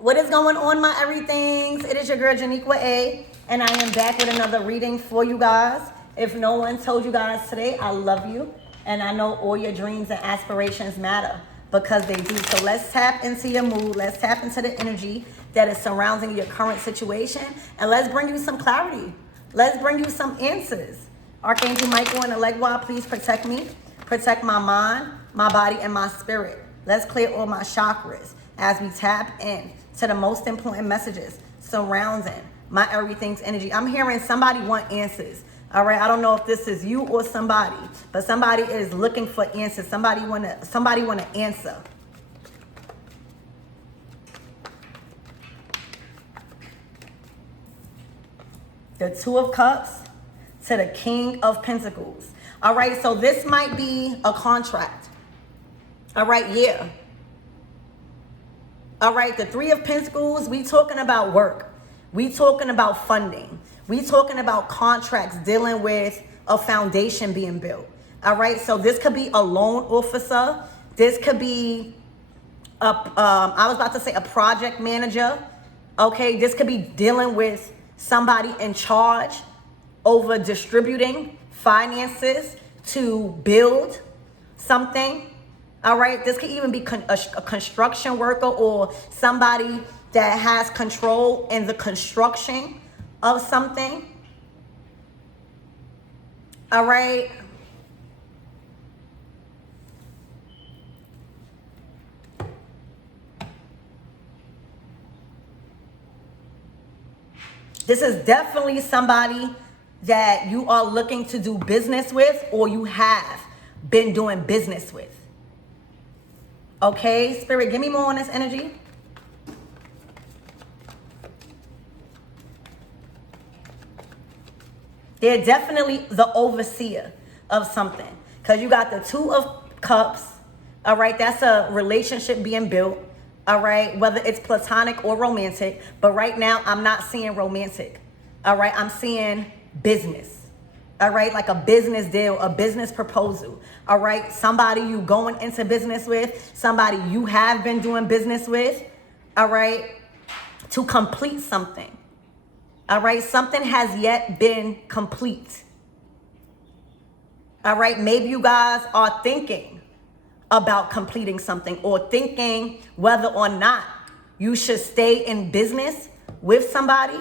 What is going on, my everythings? It is your girl, Janiqua A, and I am back with another reading for you guys. If no one told you guys today, I love you, and I know all your dreams and aspirations matter because they do. So let's tap into your mood. Let's tap into the energy that is surrounding your current situation, and let's bring you some clarity. Let's bring you some answers. Archangel Michael and Elegua, please protect me. Protect my mind, my body, and my spirit. Let's clear all my chakras as we tap in to the most important messages surrounding my everything's energy. I'm hearing somebody want answers. All right, I don't know if this is you or somebody, but somebody is looking for answers. Somebody want to answer. The Two of Cups to the King of Pentacles. All right, so this might be a contract. All right, yeah. All right, the Three of Pentacles, we talking about work. We talking about funding. We talking about contracts dealing with a foundation being built. All right, so this could be a loan officer. This could be I was about to say a project manager. Okay, this could be dealing with somebody in charge over distributing finances to build something. All right, this could even be a construction worker or somebody that has control in the construction of something. All right. This is definitely somebody that you are looking to do business with or you have been doing business with. Okay, Spirit, give me more on this energy. They're definitely the overseer of something because you got the Two of Cups. All right, that's a relationship being built. All right, whether it's platonic or romantic, but right now I'm not seeing romantic. All right, I'm seeing business. All right, like a business deal, a business proposal. All right, somebody you going into business with, somebody you have been doing business with. All right, to complete something. All right, something has yet been complete. All right, maybe you guys are thinking about completing something or thinking whether or not you should stay in business with somebody.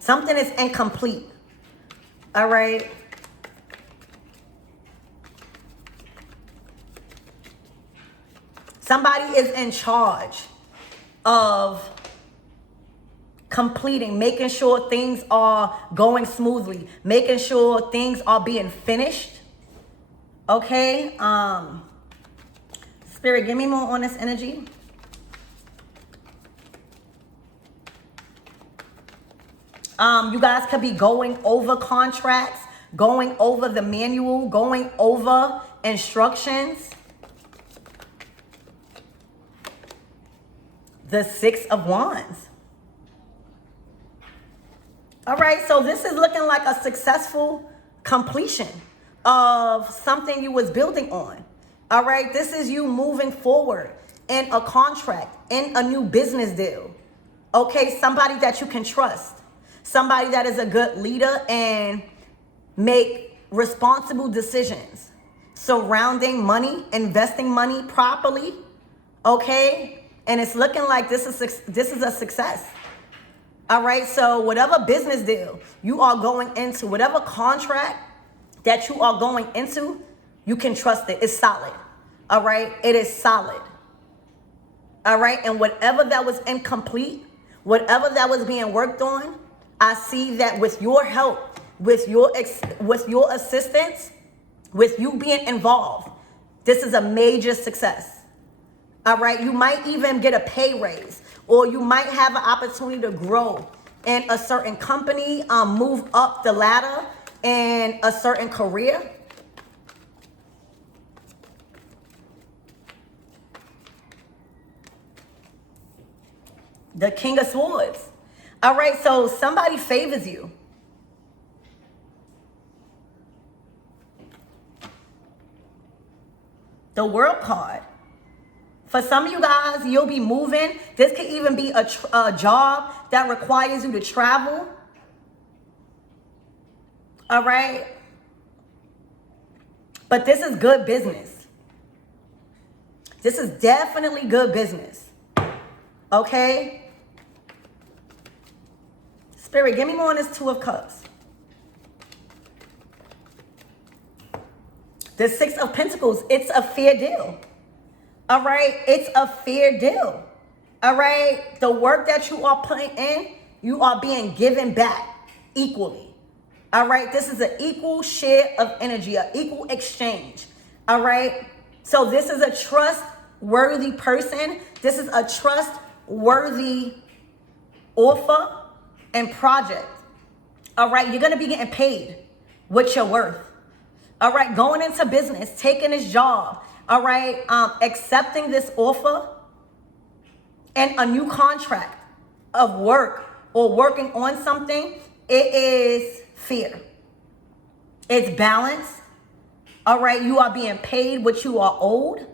Something is incomplete. All right. Somebody is in charge of completing, making sure things are going smoothly, making sure things are being finished. Okay. Spirit, give me more on this energy. You guys could be going over contracts, going over the manual, going over instructions. The Six of Wands. All right, so this is looking like a successful completion of something you was building on. All right, this is you moving forward in a contract, in a new business deal. Okay, somebody that you can trust. Somebody that is a good leader and make responsible decisions surrounding money, investing money properly. Okay, and it's looking like this is a success. All right, so whatever business deal you are going into, whatever contract that you are going into, you can trust it. It's solid. All right, it is solid. All right, and whatever that was incomplete, whatever that was being worked on, I see that with your help, with your assistance, with you being involved, this is a major success. All right, you might even get a pay raise, or you might have an opportunity to grow in a certain company, move up the ladder in a certain career. The King of Swords. All right, so somebody favors you. The World card. For some of you guys, you'll be moving. This could even be a job that requires you to travel. All right? But this is good business. This is definitely good business. Okay? Spirit, give me more on this Two of Cups. The Six of Pentacles, it's a fair deal. All right? It's a fair deal. All right? The work that you are putting in, you are being given back equally. All right? This is an equal share of energy, an equal exchange. All right? So this is a trustworthy person. This is a trustworthy offer and project. All right? You're going to be getting paid what you're worth. All right? Going into business, taking this job. All right? Accepting this offer and a new contract of work or working on something, it is fair. It's balanced. All right? You are being paid what you are owed.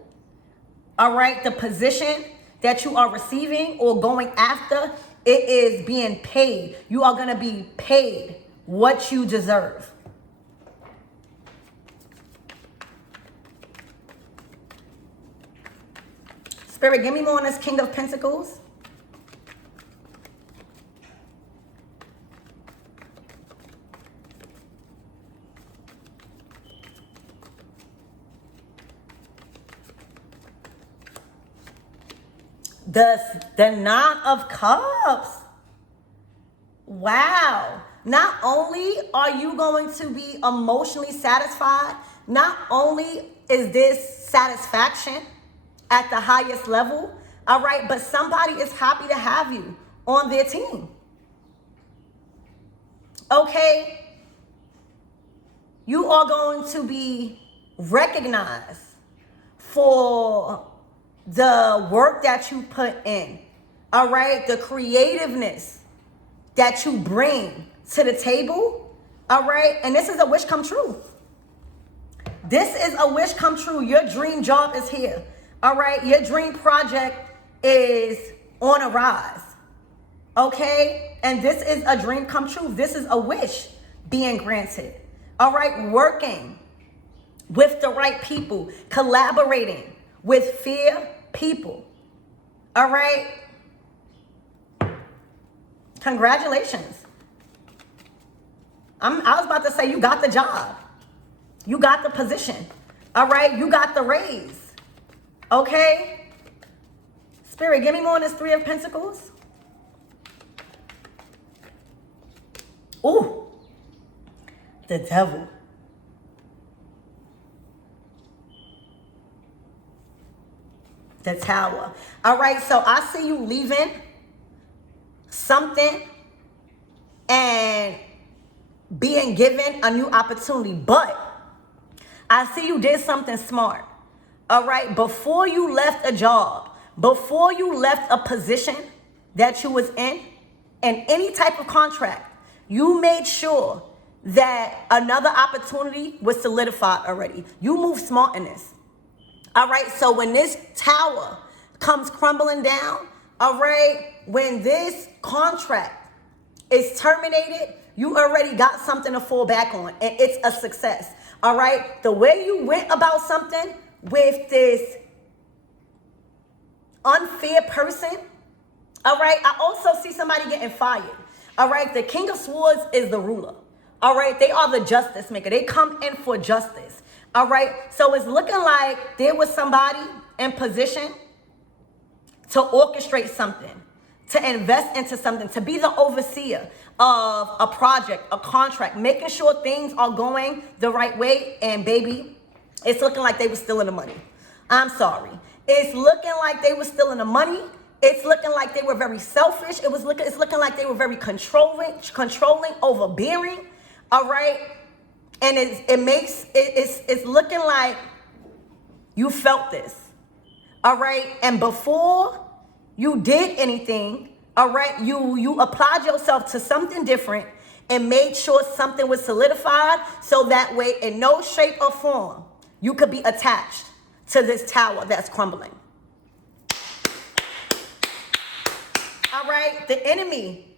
All right? The position that you are receiving or going after, it is being paid. You are going to be paid what you deserve. Spirit, give me more on this King of Pentacles. The Nine of Cups. Wow. Not only are you going to be emotionally satisfied, not only is this satisfaction at the highest level, all right, but somebody is happy to have you on their team. Okay? You are going to be recognized for the work that you put in, all right? The creativeness that you bring to the table, all right? And this is a wish come true. This is a wish come true. Your dream job is here. All right, your dream project is on a rise, okay? And this is a dream come true. This is a wish being granted, all right? Working with the right people, collaborating with fair people, all right? Congratulations. I was about to say you got the job. You got the position, all right? You got the raise. Okay? Spirit, give me more on this Three of Pentacles. Ooh. The Devil. The Tower. All right, so I see you leaving something and being given a new opportunity, but I see you did something smart. All right, before you left a job, before you left a position that you was in, and any type of contract, you made sure that another opportunity was solidified already. You moved smart in this. All right, so when this tower comes crumbling down, all right, when this contract is terminated, you already got something to fall back on, and it's a success. All right, the way you went about something with this unfair person, all right, I also see somebody getting fired. All right, the King of Swords is the ruler. All right, they are the justice maker. They come in for justice. All right, so it's looking like there was somebody in position to orchestrate something, to invest into something, to be the overseer of a project, a contract, making sure things are going the right way. And baby, it's looking like they were still in the money. I'm sorry. It's looking like they were still in the money. It's looking like they were very selfish. It's looking like they were very controlling, overbearing. All right. And it's looking like you felt this. All right. And before you did anything, all right, you applied yourself to something different and made sure something was solidified, so that way in no shape or form you could be attached to this tower that's crumbling. All right, the enemy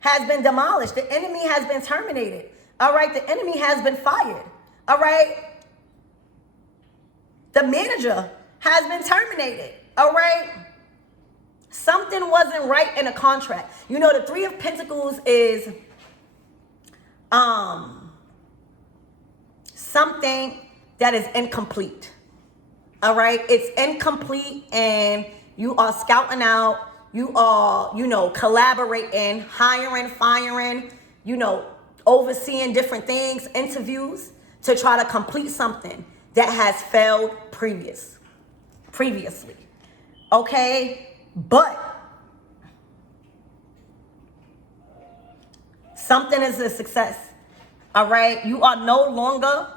has been demolished. The enemy has been terminated. All right, the enemy has been fired. All right, the manager has been terminated. All right, something wasn't right in a contract. You know, the Three of Pentacles is something that is incomplete. All right, it's incomplete, and you are scouting out, you are, collaborating, hiring, firing, overseeing different things, interviews to try to complete something that has failed previously. Okay, but something is a success. All right, you are no longer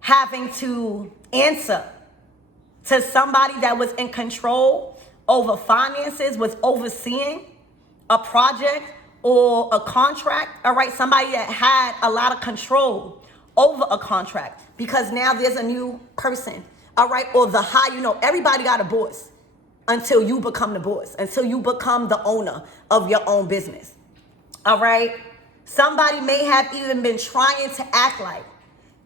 having to answer to somebody that was in control over finances, was overseeing a project or a contract. All right, somebody that had a lot of control over a contract, because now there's a new person. All right, or the high, everybody got a boss until you become the boss, until you become the owner of your own business. All right, somebody may have even been trying to act like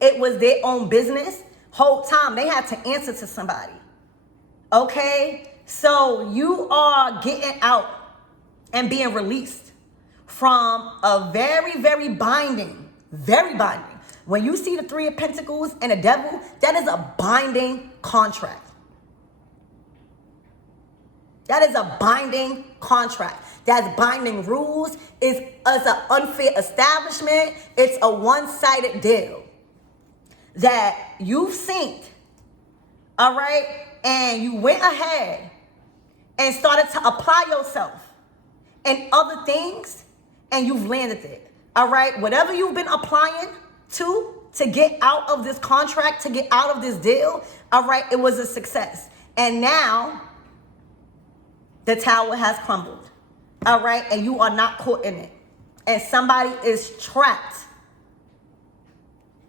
it was their own business. Whole time they had to answer to somebody. Okay, so you are getting out and being released from a very, very binding. When you see the Three of Pentacles and the Devil, that is a binding contract. That is a binding contract. That's binding rules. It's an unfair establishment. It's a one-sided deal that you've seen. All right? And you went ahead and started to apply yourself and other things, and you've landed it. All right? Whatever you've been applying to get out of this contract, to get out of this deal, all right, it was a success. And now the tower has crumbled. All right? And you are not caught in it. And somebody is trapped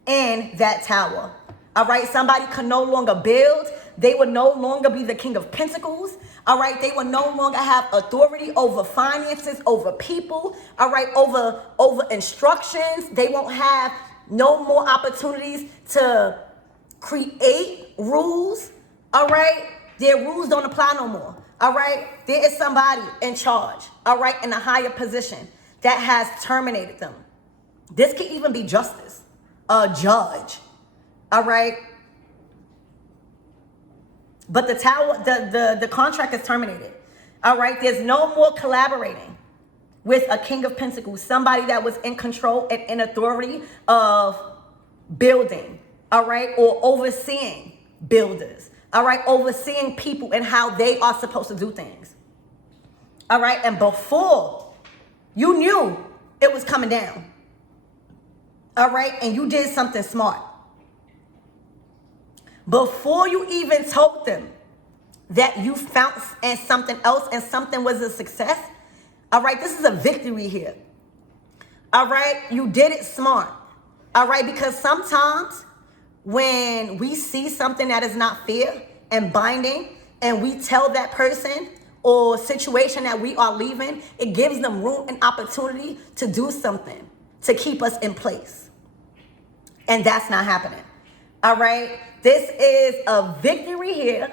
in that tower. All right? Somebody can no longer build. They would no longer be the King of Pentacles. All right? They will no longer have authority over finances, over people. All right? Over instructions. They won't have no more opportunities to create rules. All right? Their rules don't apply no more. All right? There is somebody in charge. All right? In a higher position that has terminated them. This could even be justice. A judge. All right? But the tower, the contract is terminated. All right? There's no more collaborating with a King of Pentacles, somebody that was in control and in authority of building, all right, or overseeing builders, all right, overseeing people and how they are supposed to do things, all right, and before you knew it was coming down, all right, and you did something smart. Before you even told them that you found and something else and something was a success, all right, this is a victory here. All right, you did it smart. All right, because sometimes when we see something that is not fair and binding and we tell that person or situation that we are leaving, it gives them room and opportunity to do something to keep us in place. And that's not happening. All right, this is a victory here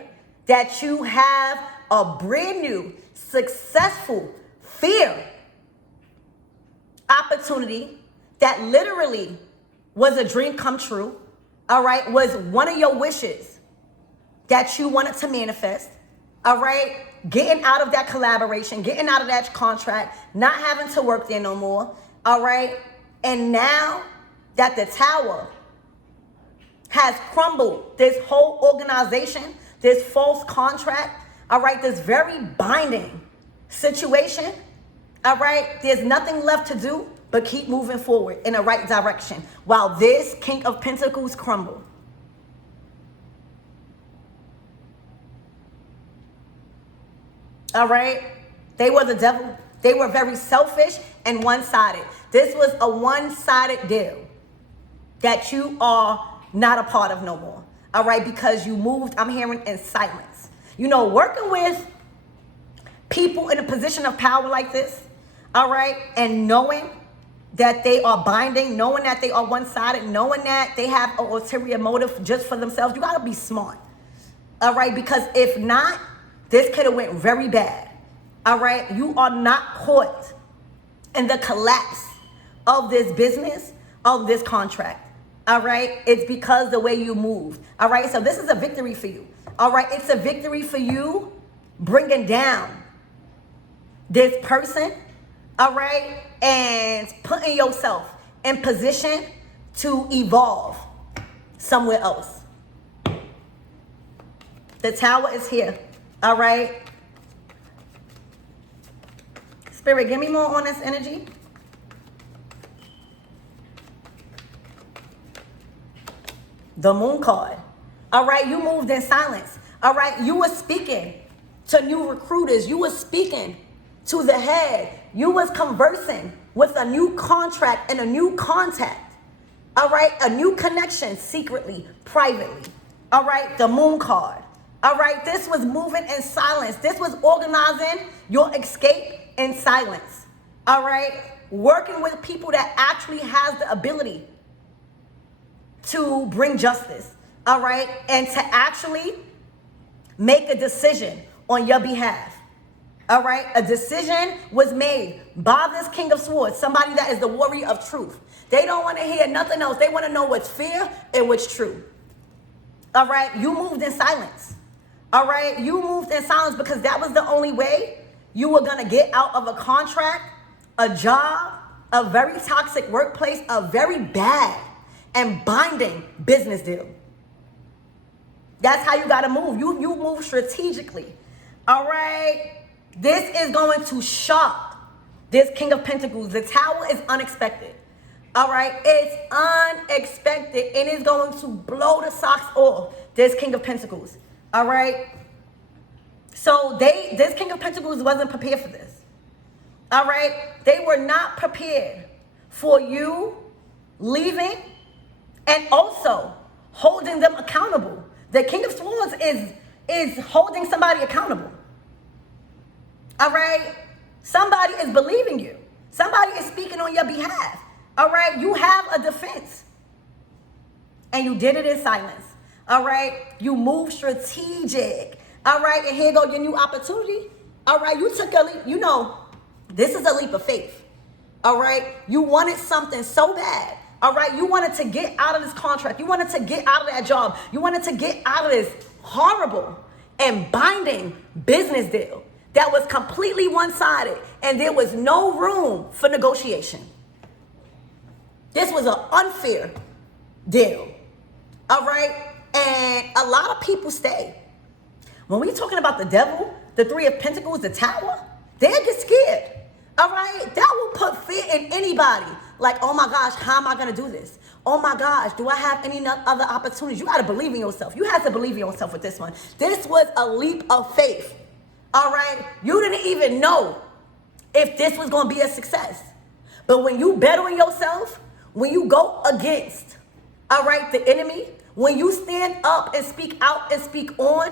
that you have a brand new, successful, fair opportunity that literally was a dream come true, all right, was one of your wishes that you wanted to manifest, all right, getting out of that collaboration, getting out of that contract, not having to work there no more, all right, and now that the tower has crumbled, this whole organization, this false contract, all right, this very binding situation, all right, there's nothing left to do but keep moving forward in the right direction while this King of Pentacles crumble. All right, they were the devil. They were very selfish and one-sided. This was a one-sided deal that you are not a part of no more. All right, because you moved, I'm hearing, in silence. You know, working with people in a position of power like this, all right, and knowing that they are binding, knowing that they are one-sided, knowing that they have an ulterior motive just for themselves, you got to be smart, all right, because if not, this could have went very bad, all right. You are not caught in the collapse of this business, of this contract, all right. It's because the way you moved, all right. So this is a victory for you, all right. It's a victory for you bringing down this person, all right, and putting yourself in position to evolve somewhere else. The Tower is here, all right. Spirit, give me more on this energy. The Moon card, all right. You moved in silence, all right. You were speaking to new recruiters. You were speaking to the head. You was conversing with a new contract and a new contact, all right, a new connection secretly, privately, all right. The Moon card, all right. This was moving in silence. This was organizing your escape in silence, all right. Working with people that actually has the ability to bring justice, all right, and to actually make a decision on your behalf. All right, a decision was made by this King of Swords, somebody that is the warrior of truth. They don't want to hear nothing else. They want to know what's fair and what's true. All right, you moved in silence. All right, you moved in silence because that was the only way you were going to get out of a contract, a job, a very toxic workplace, a very bad and binding business deal. That's how you got to move. You move strategically. All right. This is going to shock this King of Pentacles. The Tower is unexpected. All right. It's unexpected. And it's going to blow the socks off this King of Pentacles. All right. So this King of Pentacles wasn't prepared for this. All right. They were not prepared for you leaving and also holding them accountable. The King of Swords is holding somebody accountable. All right? Somebody is believing you. Somebody is speaking on your behalf. All right? You have a defense. And you did it in silence. All right? You moved strategic. All right? And here go your new opportunity. All right? You took a leap. You know, this is a leap of faith. All right? You wanted something so bad. All right? You wanted to get out of this contract. You wanted to get out of that job. You wanted to get out of this horrible and binding business deal that was completely one-sided, and there was no room for negotiation. This was an unfair deal. All right? And a lot of people stay. When we're talking about the devil, the Three of Pentacles, the Tower, they get scared. All right? That will put fear in anybody. Like, oh my gosh, how am I going to do this? Oh my gosh, do I have any other opportunities? You got to believe in yourself. You have to believe in yourself with this one. This was a leap of faith. All right? You didn't even know if this was going to be a success. But when you bet on yourself, when you go against, all right, the enemy, when you stand up and speak out and speak on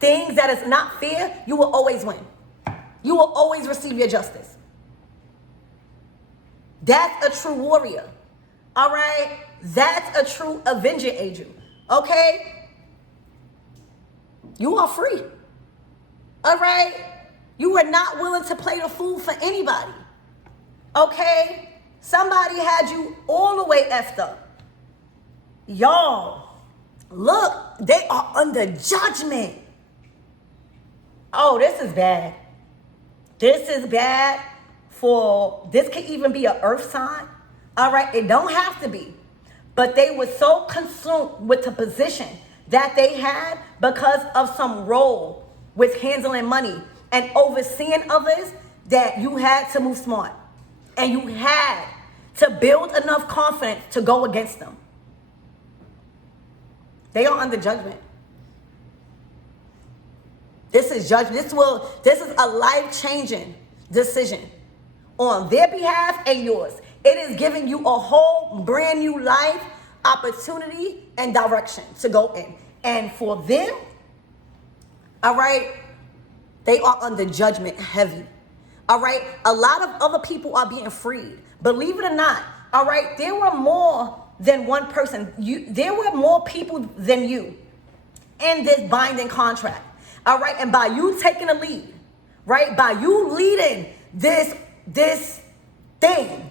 things that is not fair, you will always win. You will always receive your justice. That's a true warrior. All right? That's a true avenger angel. Okay? You are free. All right? You are not willing to play the fool for anybody. Okay? Somebody had you all the way effed up. Y'all, look, they are under judgment. Oh, this is bad. This is bad. This could even be an earth sign. All right, it don't have to be. But they were so consumed with the position that they had because of some role with handling money and overseeing others that you had to move smart. And you had to build enough confidence to go against them. They are under judgment. This is judgment. This is a life-changing decision on their behalf and yours. It is giving you a whole brand new life, opportunity, and direction to go in. And for them, all right, they are under judgment heavy. All right, a lot of other people are being freed. Believe it or not, all right, there were more than one person. There were more people than you in this binding contract. All right, and by you taking the lead, right, by you leading this thing,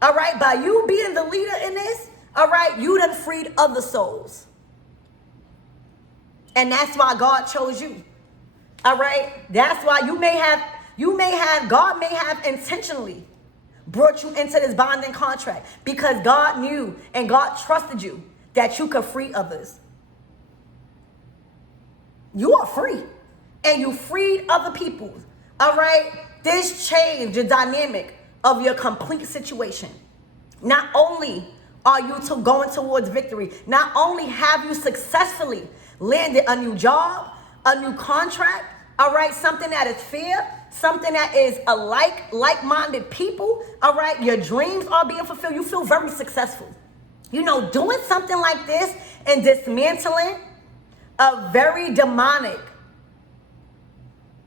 all right, by you being the leader in this, all right, you done freed other souls. And that's why God chose you. All right, that's why God may have intentionally brought you into this bonding contract, because God knew and God trusted you that you could free others. You are free, and you freed other people. All right, this changed the dynamic of your complete situation. Not only are you going towards victory, not only have you successfully landed a new job, a new contract, all right, something that is fair, something that is like-minded people, all right, your dreams are being fulfilled. You feel very successful. You know, doing something like this and dismantling a very demonic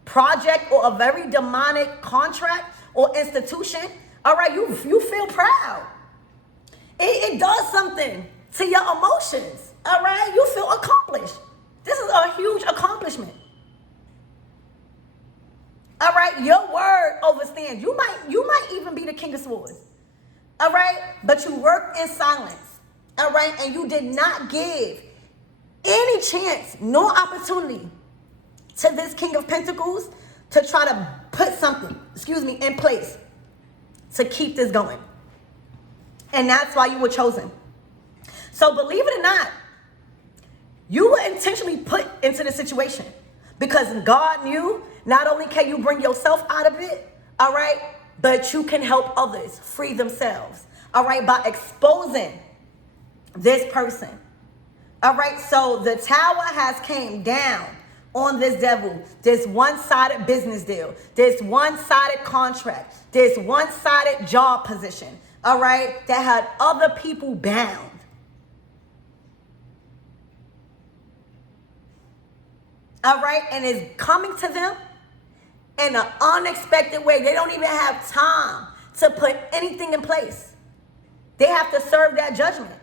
project or a very demonic contract or institution, all right, you feel proud. It does something to your emotions, all right? You feel accomplished. This is a huge accomplishment. All right, your word overstands. You might even be the king of swords. All right, but you worked in silence. All right, and you did not give any chance, no opportunity to this King of Pentacles to try to put something, in place to keep this going. And that's why you were chosen. So believe it or not, you were intentionally put into this situation because God knew not only can you bring yourself out of it, all right, but you can help others free themselves, all right, by exposing this person. All right, so the tower has came down on this devil, this one-sided business deal, this one-sided contract, this one-sided job position, all right, that had other people bound. All right, and is coming to them in an unexpected way. They don't even have time to put anything in place. They have to serve that judgment.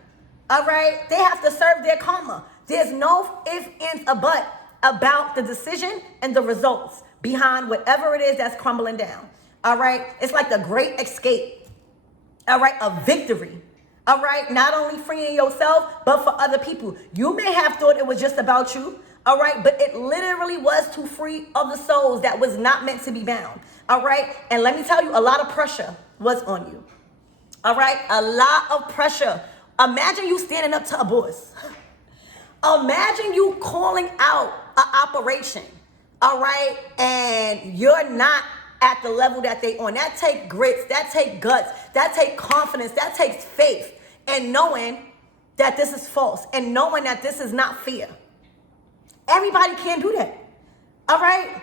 All right, they have to serve their karma. There's no ifs, ands, or buts about the decision and the results behind whatever it is that's crumbling down. All right, it's like the great escape. All right, a victory. All right, not only freeing yourself, but for other people. You may have thought it was just about you. All right, but it literally was to free other souls that was not meant to be bound. All right, and let me tell you, a lot of pressure was on you. All right, a lot of pressure. Imagine you standing up to a boss. Imagine you calling out an operation. All right, and you're not at the level that they on. That take grits, that take guts, that take confidence, that takes faith, and knowing that this is false and knowing that this is not fair. Everybody can't do that. All right?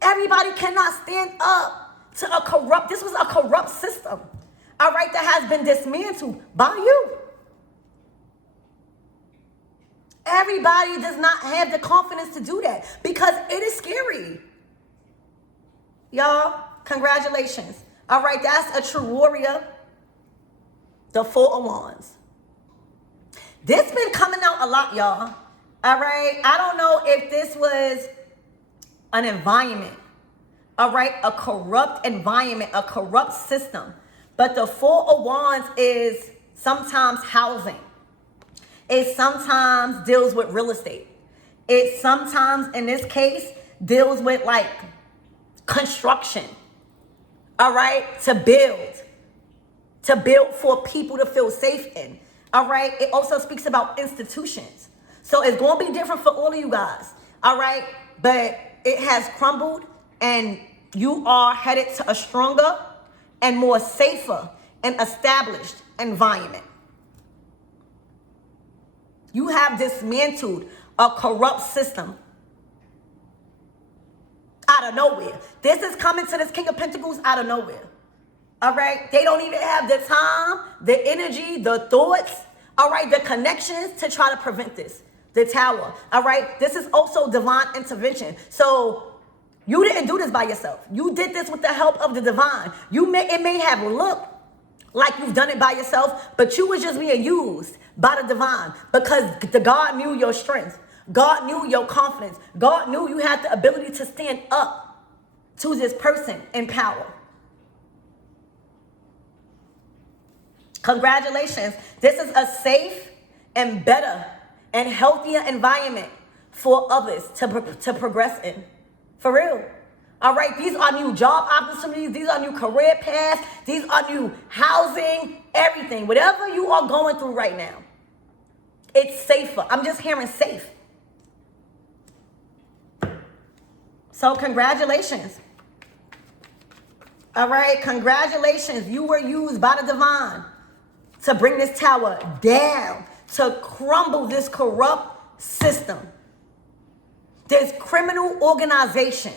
Everybody cannot stand up to a corrupt, this was a corrupt system, all right, that has been dismantled by you. Everybody does not have the confidence to do that because it is scary. Y'all, congratulations. All right, that's a true warrior. The Four of Wands. This been coming out a lot, y'all. All right, I don't know if this was an environment, all right, a corrupt environment, a corrupt system, but the Four of Wands is sometimes housing. It sometimes deals with real estate. It sometimes, in this case, deals with like construction, all right, to build for people to feel safe in, all right. It also speaks about institutions. So it's going to be different for all of you guys, all right? But it has crumbled, and you are headed to a stronger and more safer and established environment. You have dismantled a corrupt system out of nowhere. This is coming to this King of Pentacles out of nowhere, all right? They don't even have the time, the energy, the thoughts, all right, the connections to try to prevent this. the tower. All right. This is also divine intervention. So you didn't do this by yourself. You did this with the help of the divine. It may have looked like you've done it by yourself, but you was just being used by the divine because the God knew your strength. God knew your confidence. God knew you had the ability to stand up to this person in power. Congratulations. This is a safe and better and healthier environment for others to progress in. For real. All right, these are new job opportunities. These are new career paths. These are new housing, everything. Whatever you are going through right now, it's safer. I'm just hearing safe. So congratulations. All right, congratulations. You were used by the divine to bring this tower down, to crumble this corrupt system, this criminal organization.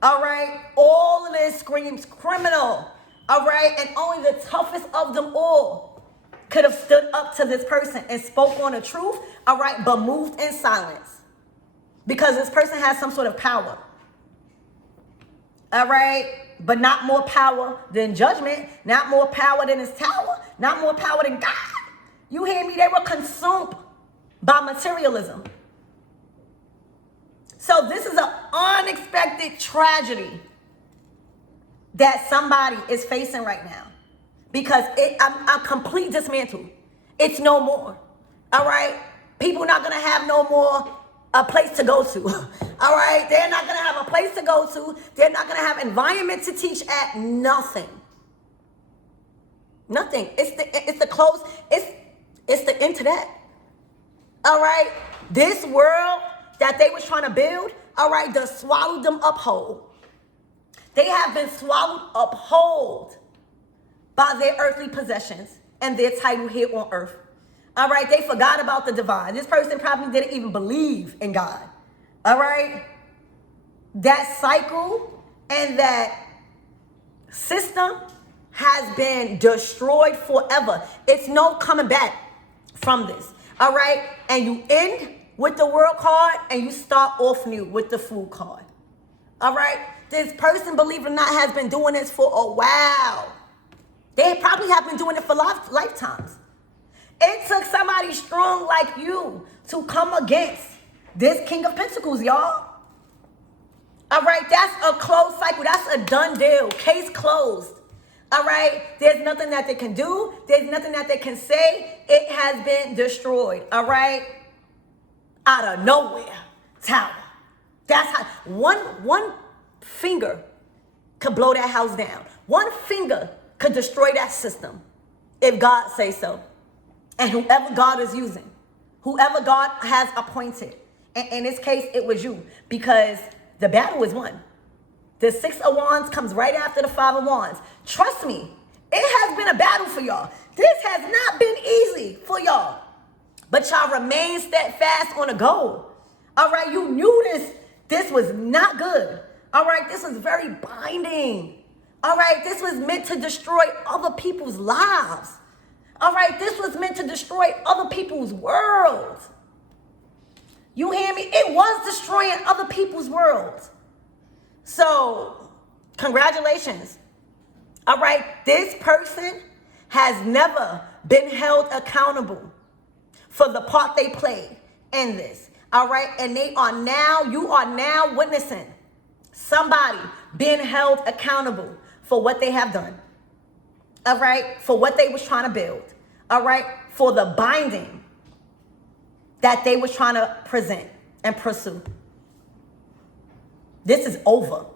All right, all of this screams criminal. All right, and only the toughest of them all could have stood up to this person and spoke on the truth. All right, but moved in silence because this person has some sort of power. All right, but not more power than judgment, not more power than his tower, not more power than God. You hear me? They were consumed by materialism. So this is an unexpected tragedy that somebody is facing right now because I'm complete dismantled. It's no more. All right, people not gonna have no more a place to go to. All right, they're not gonna have a place to go to. They're not gonna have environment to teach at. Nothing. It's the close. It's the internet. All right, this world that they was trying to build, all right, they swallowed them up whole. They have been swallowed up whole by their earthly possessions and their title here on earth. All right, they forgot about the divine. This person probably didn't even believe in God. All right, that cycle and that system has been destroyed forever. It's no coming back from this. All right, and you end with the world card and you start off new with the fool card. All right, this person, believe it or not, has been doing this for a while. They probably have been doing it for lifetimes. It took somebody strong like you to come against this King of Pentacles, y'all. All right, that's a closed cycle. That's a done deal. Case closed. All right, there's nothing that they can do. There's nothing that they can say. It has been destroyed. All right, out of nowhere, tower. That's how one finger could blow that house down. One finger could destroy that system if God say so. And whoever God is using, whoever God has appointed, and in this case, it was you, because the battle is won. The 6 of Wands comes right after the 5 of Wands. Trust me, it has been a battle for y'all. This has not been easy for y'all. But y'all remain steadfast on a goal. All right, you knew this was not good. All right, this was very binding. All right, this was meant to destroy other people's lives. All right, this was meant to destroy other people's worlds. You hear me? It was destroying other people's worlds. So, congratulations. All right, this person has never been held accountable for the part they played in this. All right, and you are now witnessing somebody being held accountable for what they have done. All right, for what they was trying to build. All right, for the binding that they was trying to present and pursue. This is over.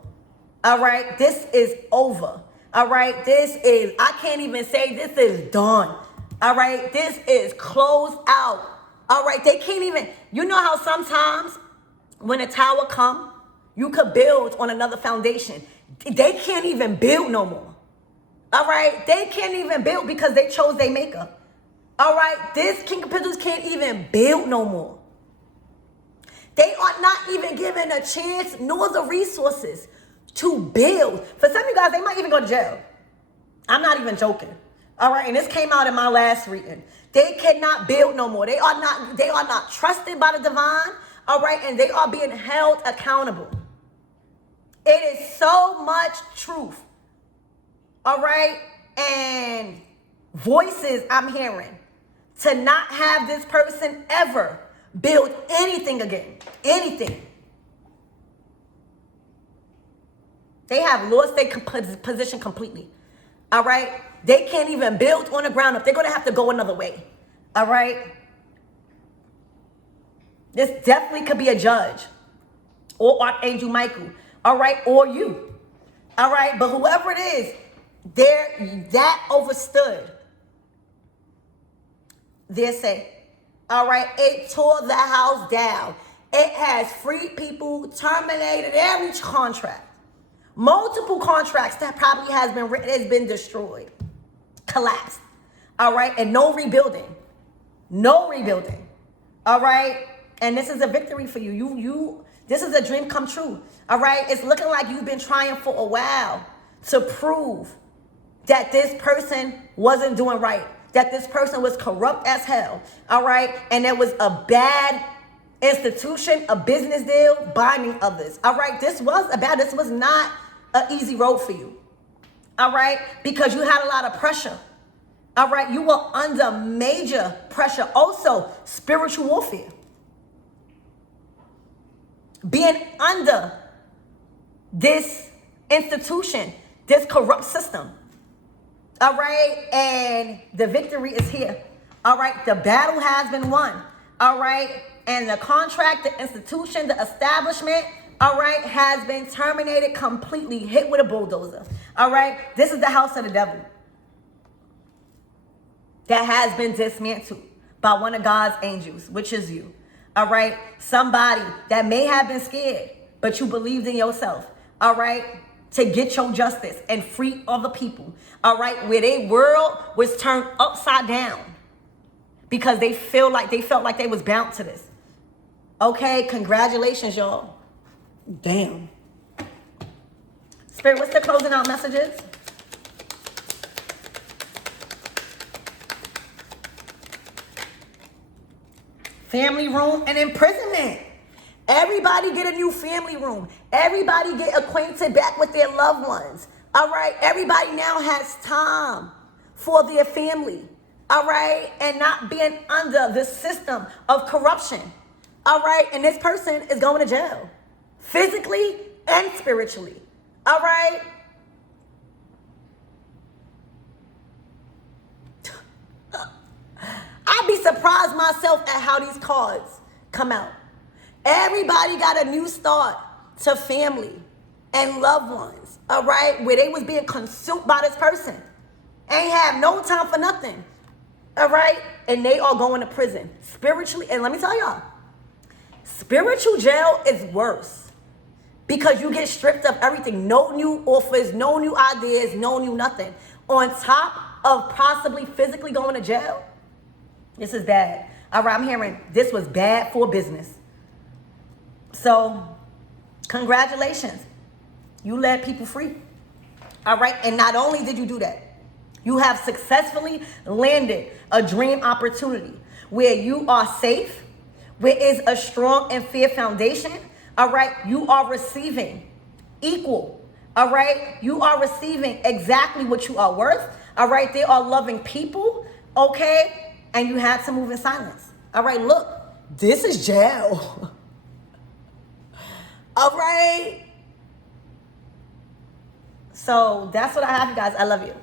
All right, this is over. All right, I can't even say this is done. All right, this is closed out. All right, they can't even, you know how sometimes when a tower come, you could build on another foundation. They can't even build no more. All right, they can't even build because they chose their maker. All right, this King of Pentacles can't even build no more. They are not even given a chance nor the resources to build. For some of you guys, they might even go to jail. I'm not even joking. All right, and this came out in my last reading. They cannot build no more. They are not trusted by the divine. All right, and they are being held accountable. It is so much truth. All right, and voices I'm hearing to not have this person ever build anything again. Anything. They have lost their position completely. All right? They can't even build on the ground up. They're going to have to go another way. All right? This definitely could be a judge or Archangel Michael. All right? Or you. All right? But whoever it is, that overstood their say. All right? It tore the house down. It has freed people, terminated every contract. Multiple contracts that probably has been destroyed, collapsed. All right, and no rebuilding, All right, and this is a victory for you. This is a dream come true. All right, it's looking like you've been trying for a while to prove that this person wasn't doing right, that this person was corrupt as hell. All right, and it was a bad institution, a business deal, binding others. All right, this was not an easy road for you. All right, because you had a lot of pressure. All right, you were under major pressure. Also, spiritual warfare. Being under this institution, this corrupt system. All right, and the victory is here. All right, the battle has been won. All right, and the contract, the institution, the establishment, all right, has been terminated completely, hit with a bulldozer. All right, this is the house of the devil that has been dismantled by one of God's angels, which is you. All right, somebody that may have been scared, but you believed in yourself. All right, to get your justice and free other people. All right, where their world was turned upside down because they felt like they was bound to this. Okay, congratulations, y'all. Damn. Spirit, what's the closing out messages? Family room and imprisonment. Everybody get a new family room. Everybody get acquainted back with their loved ones. All right. Everybody now has time for their family. All right. And not being under the system of corruption. All right. And this person is going to jail. Physically and spiritually. All right. I'd be surprised myself at how these cards come out. Everybody got a new start to family and loved ones. All right. Where they was being consumed by this person. Ain't have no time for nothing. All right. And they are going to prison spiritually. And let me tell y'all, spiritual jail is worse. Because you get stripped of everything. No new offers, no new ideas, no new nothing. On top of possibly physically going to jail. This is bad. All right, I'm hearing this was bad for business. So, congratulations. You let people free. All right, and not only did you do that, you have successfully landed a dream opportunity where you are safe, where is a strong and fair foundation. All right, you are receiving equal. All right, you are receiving exactly what you are worth. All right, they are loving people. Okay, and you had to move in silence. All right, look, this is jail. All right. So that's what I have, you guys. I love you.